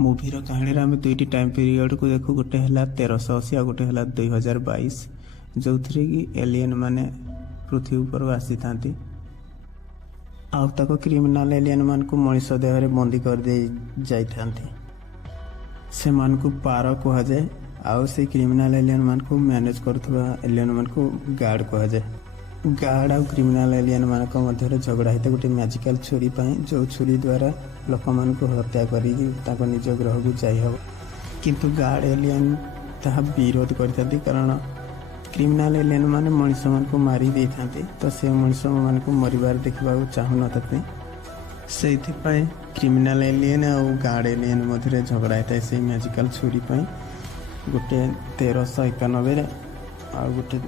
मूवीर कहानी आम दुईटी time period को देखू गोटे है 1380 आ गोटे है 2022 जो थी कि एलियन माने पृथ्वी पर आसी था आउ क्रिमिनाल एलियन मान को मनीष देह बंदी कर दे जाइथांती से मान को पार कह जाए आउ से क्रिमिनाल एलियन मान को मैनेज करथुवा एलियन मान को गार्ड कह जाए गार्ड आउ क्रिमिनाल एलियन मान मध्य झगड़ा होता गोटे मैजिकल छुरी जो छुरी द्वारा लोक मान को हत्या कर निज ग्रह को जाइहब किंतु गार्ड एलियन ताहा विरोध करथांती कारण क्रिमिनाल एलियन माने मनीष मान को मारी दे थांते तो से मनीष मान को मरिबार देखा चाहू न से क्रिमिनाल एलियन और गार्ड एलियन मध्य झगड़ा होता है से मैजिकल छुरी गोटे 1391 आ गोटे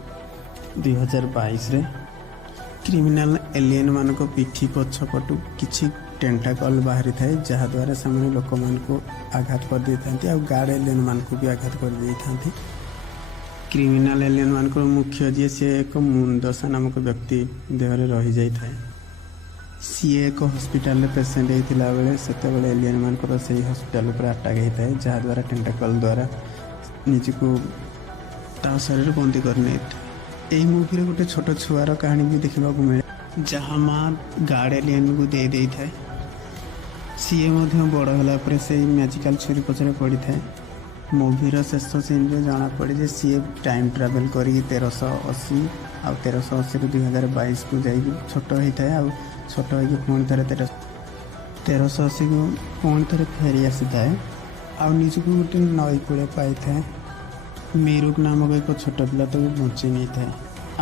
2022 रे क्रिमिनाल एलियन मान को पिठी पछपटू किछि टेंटाकल बाहरी थाए जहाद्वारा से लोक मान को आघात कर दे था गार्ड एलियन मान को भी आघात कर दे था क्रिमिनाल एलियन मान को मुख्य जी सी एक मुंदसा नामक व्यक्ति देह रही जाए सी एक हॉस्पिटल पेसेंट होता बेले से एलियन मान से हॉस्पिटल पर अटैक होता है जहाद्वारा टेंटाकल द्वारा निजको ता शरीर बंदी करने यही मूवी गोटे छोट छुआर कहानी भी देखा मिले जहाँ माँ गार्ड एलियन को दे दे था सी बड़ होला से मैजिकल छुरी पचर पड़ी था मूवीर शेष सीन में जना पड़े सी टाइम ट्रावेल कर 1380 आ 1380 रू 2022 को जाकि छोट होता है आ छोट हो पुणी थे 1380 को पुणी थे फेरी आसी था आ निजको गोटे नई कूड़े पाई था मेरुक नामक एक छोट पिला तो बची नहीं था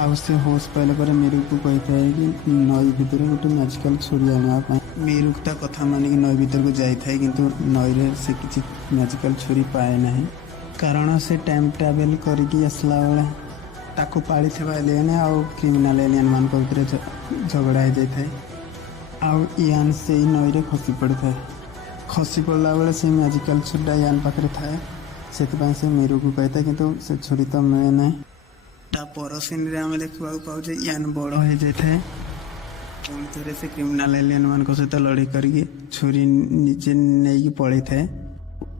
आउ से होश पाइला पर मेरुक को कही था कि नई भितर गोटे मैजिकल छुरी आने मेरुक ता कथा मानिक नई भितर को जाई था किंतु नई से किसी मैजिकल छुरी पाए ना कारण से टाइम ट्रावेल करके आसला बेले ताको पाड़ी थे एलियन आउ क्रिमिनाल एलियन मान भितर झगड़ा हो जाए आउ यान से नई रे खसी पड़ी था खसी पड़ा बेले से मैजिकल छुरीटा यान पाखे थाए से मेरू को कहता किंतु से छुरी तो मिले ना ता पर सीन रे आम देखा पाऊे यान बड़ हो जाए पुणी थे से क्रिमिनाल एलियन मान सहित लड़ाई करके छुरी निजे नहीं पड़े थे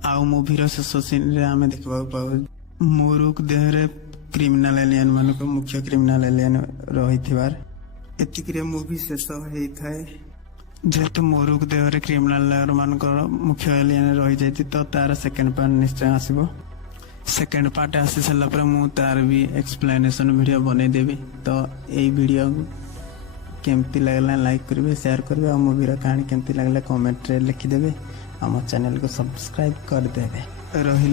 आउ मूवीर शेष सीन रे आम देखा पाऊ मोरुक देहरे क्रिमिनाल एलियन मान मुख्य क्रिमिनाल एलियन रही एतिक मूवी शेष होता है जेहेतु मोरुक देहरे क्रिमिनाल मान मुख्य एलियन रही जाती तो तार सेकेंड पार्ट निश्चय आसब सेकेंड पार्ट आसी सारापर मु तार भी एक्सप्लेनेशन वीडियो बनईदेवी तो यही वीडियो केमती लगला लाइक करेंगे शेयर करेंगे और मूवीर कहानी केमती लगला कमेंट रे लिखिदेवे आम चैनल को सब्सक्राइब करदे रही।